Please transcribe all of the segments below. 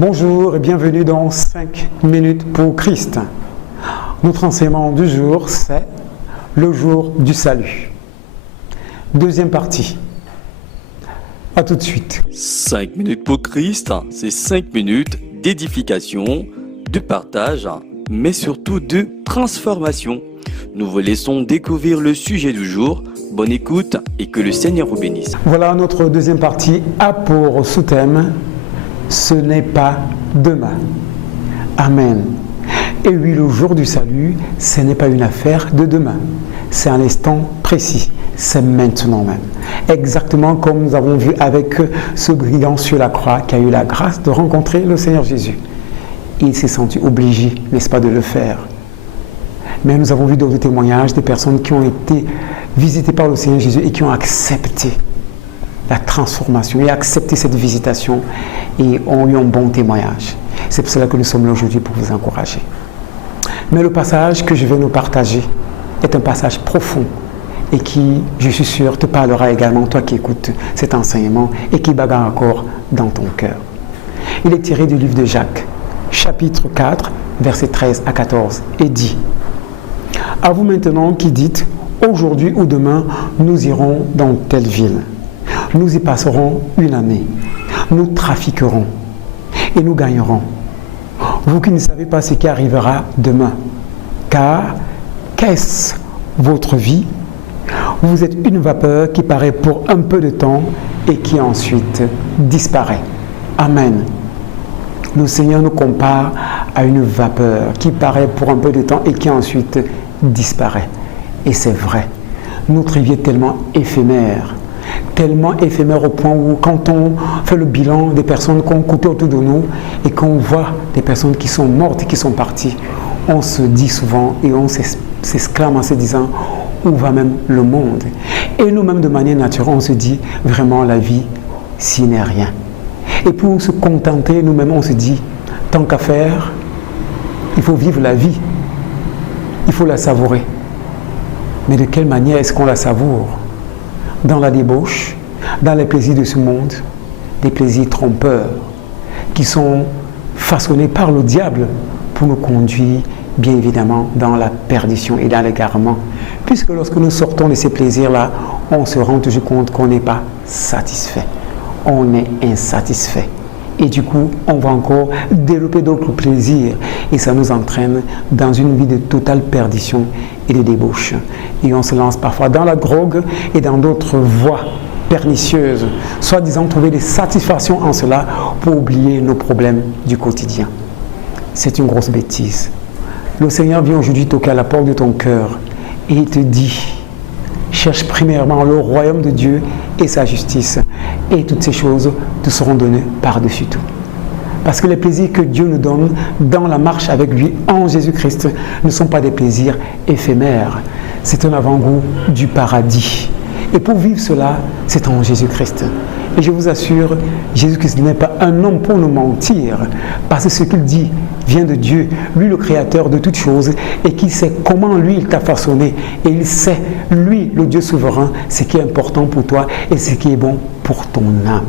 Bonjour et bienvenue dans 5 minutes pour Christ. Notre enseignement du jour, c'est le jour du salut. Deuxième partie. A tout de suite. 5 minutes pour Christ, c'est 5 minutes d'édification, de partage, mais surtout de transformation. Nous vous laissons découvrir le sujet du jour. Bonne écoute et que le Seigneur vous bénisse. Voilà, notre deuxième partie a pour sous-thème « Ce n'est pas demain ». Amen. Et oui, le jour du salut, ce n'est pas une affaire de demain. C'est un instant précis. C'est maintenant même. Exactement comme nous avons vu avec ce brigand sur la croix qui a eu la grâce de rencontrer le Seigneur Jésus. Il s'est senti obligé, n'est-ce pas, de le faire. Mais nous avons vu d'autres témoignages des personnes qui ont été visitées par le Seigneur Jésus et qui ont accepté la transformation et accepté cette visitation et ont eu un bon témoignage. C'est pour cela que nous sommes là aujourd'hui pour vous encourager. Mais le passage que je vais nous partager est un passage profond et qui, je suis sûr, te parlera également, toi qui écoutes cet enseignement et qui bagarre encore dans ton cœur. Il est tiré du livre de Jacques, chapitre 4, versets 13 à 14, et dit « À vous maintenant qui dites, aujourd'hui ou demain, nous irons dans telle ville. Nous y passerons une année. Nous trafiquerons et nous gagnerons. Vous qui ne savez pas ce qui arrivera demain, car qu'est-ce votre vie ? Vous êtes une vapeur qui paraît pour un peu de temps et qui ensuite disparaît. » Amen. Le Seigneur nous compare à une vapeur qui paraît pour un peu de temps et qui ensuite disparaît. Et c'est vrai. Notre vie est tellement éphémère au point où quand on fait le bilan des personnes qu'on côtoie autour de nous et qu'on voit des personnes qui sont mortes et qui sont parties, on se dit souvent et on s'exclame en se disant « Où va même le monde ?» Et nous-mêmes de manière naturelle, on se dit vraiment la vie, s'il n'est rien. Et pour se contenter, nous-mêmes, on se dit, tant qu'à faire, il faut vivre la vie. Il faut la savourer. Mais de quelle manière est-ce qu'on la savoure? Dans la débauche, dans les plaisirs de ce monde, des plaisirs trompeurs, qui sont façonnés par le diable pour nous conduire, bien évidemment, dans la perdition et dans l'égarement. Puisque lorsque nous sortons de ces plaisirs-là, on se rend toujours compte qu'on n'est pas satisfait. On est insatisfait. Et du coup, on va encore développer d'autres plaisirs. Et ça nous entraîne dans une vie de totale perdition et de débauche. Et on se lance parfois dans la drogue et dans d'autres voies pernicieuses, soi-disant trouver des satisfactions en cela pour oublier nos problèmes du quotidien. C'est une grosse bêtise. Le Seigneur vient aujourd'hui toquer à la porte de ton cœur et il te dit: cherche premièrement le royaume de Dieu et sa justice, et toutes ces choses te seront données par-dessus tout. Parce que les plaisirs que Dieu nous donne dans la marche avec lui en Jésus-Christ ne sont pas des plaisirs éphémères. C'est un avant-goût du paradis. Et pour vivre cela, c'est en Jésus-Christ. Et je vous assure, Jésus-Christ n'est pas un homme pour nous mentir, parce que ce qu'il dit vient de Dieu, lui le créateur de toutes choses, et qui sait comment lui il t'a façonné, et il sait, lui le Dieu souverain, ce qui est important pour toi et ce qui est bon pour ton âme.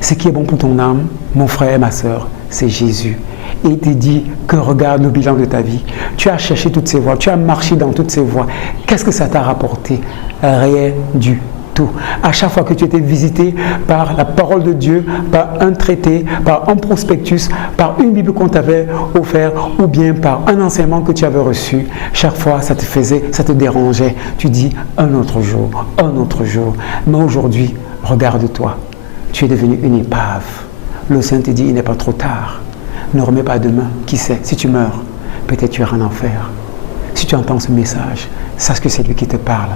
Ce qui est bon pour ton âme, mon frère et ma soeur, c'est Jésus. Et il te dit que regarde le bilan de ta vie. Tu as cherché toutes ces voies, tu as marché dans toutes ces voies. Qu'est-ce que ça t'a rapporté? Rien du tout. À chaque fois que tu étais visité par la parole de Dieu, par un traité, par un prospectus, par une Bible qu'on t'avait offert ou bien par un enseignement que tu avais reçu, chaque fois ça te dérangeait. Tu dis un autre jour. Mais aujourd'hui, regarde-toi. Tu es devenu une épave. Le Saint te dit, il n'est pas trop tard. Ne remets pas demain. Qui sait, si tu meurs, peut-être tu iras en enfer. Si tu entends ce message, sache que c'est lui qui te parle.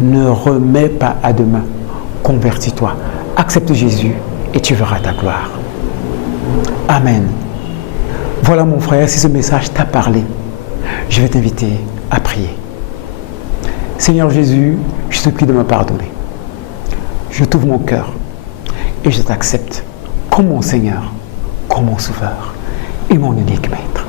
Ne remets pas à demain. Convertis-toi. Accepte Jésus et tu verras ta gloire. Amen. Voilà mon frère, si ce message t'a parlé, je vais t'inviter à prier. Seigneur Jésus, je te prie de me pardonner. Je t'ouvre mon cœur et je t'accepte comme mon Seigneur, comme mon Sauveur et mon unique Maître.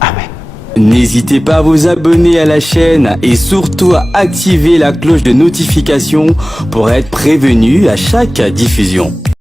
Amen. N'hésitez pas à vous abonner à la chaîne et surtout à activer la cloche de notification pour être prévenu à chaque diffusion.